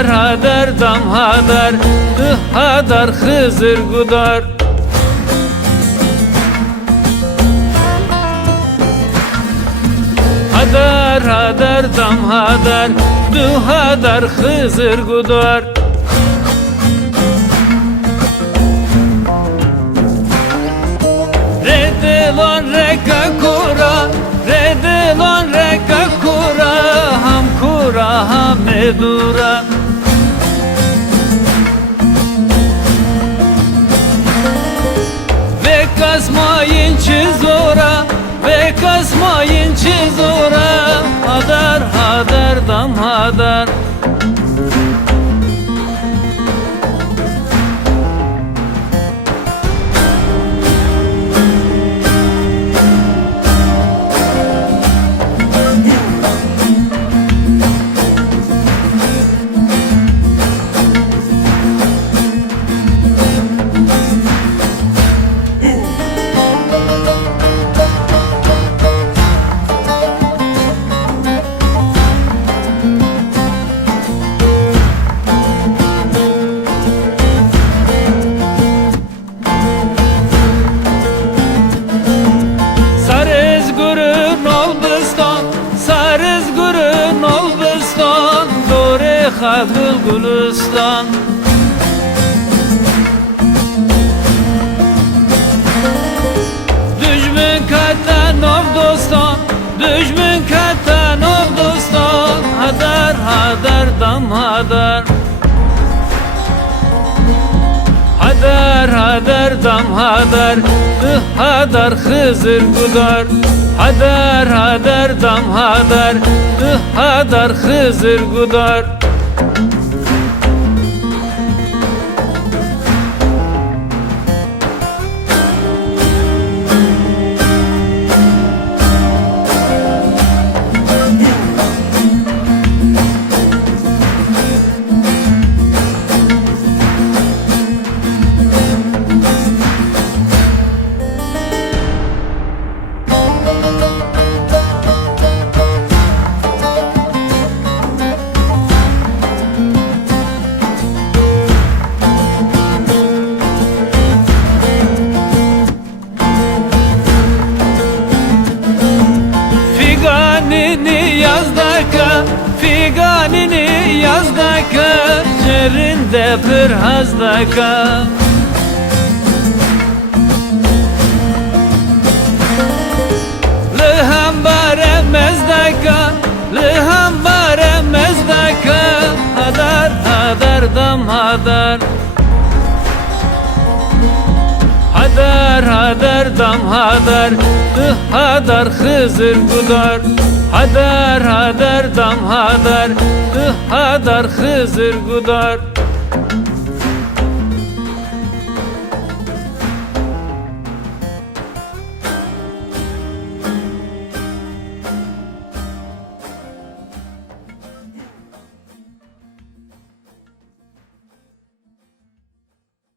Hadar hadar dam hadar, hadar Hızır gudar. Hadar hadar dam hadar, hadar Hızır gudar. Redilon reka kura, redilon reka kura, ham kura ham medura. Ve kasmayın çizora, ve kasmayın çizora, hadar hadar dam hadar. Xagıl Gülistan. Düşmün katanov doston, düşmün katanov doston, hadar hadar dam hadar. Hadar hadar dam hadar, hadar Hızır gudar. Hadar hadar dam hadar, hadar Hızır gudar. Figanini yazdaka, figanini yazdaka, cerinde bir hazdaka. Liham bare mezdaka, liham bare mezdaka, hadar hadar dam hadar. Hadar hadar dam hadar, hadar Hızır gudar. Hadar hadar dam hadar, hadar Hızır gudar.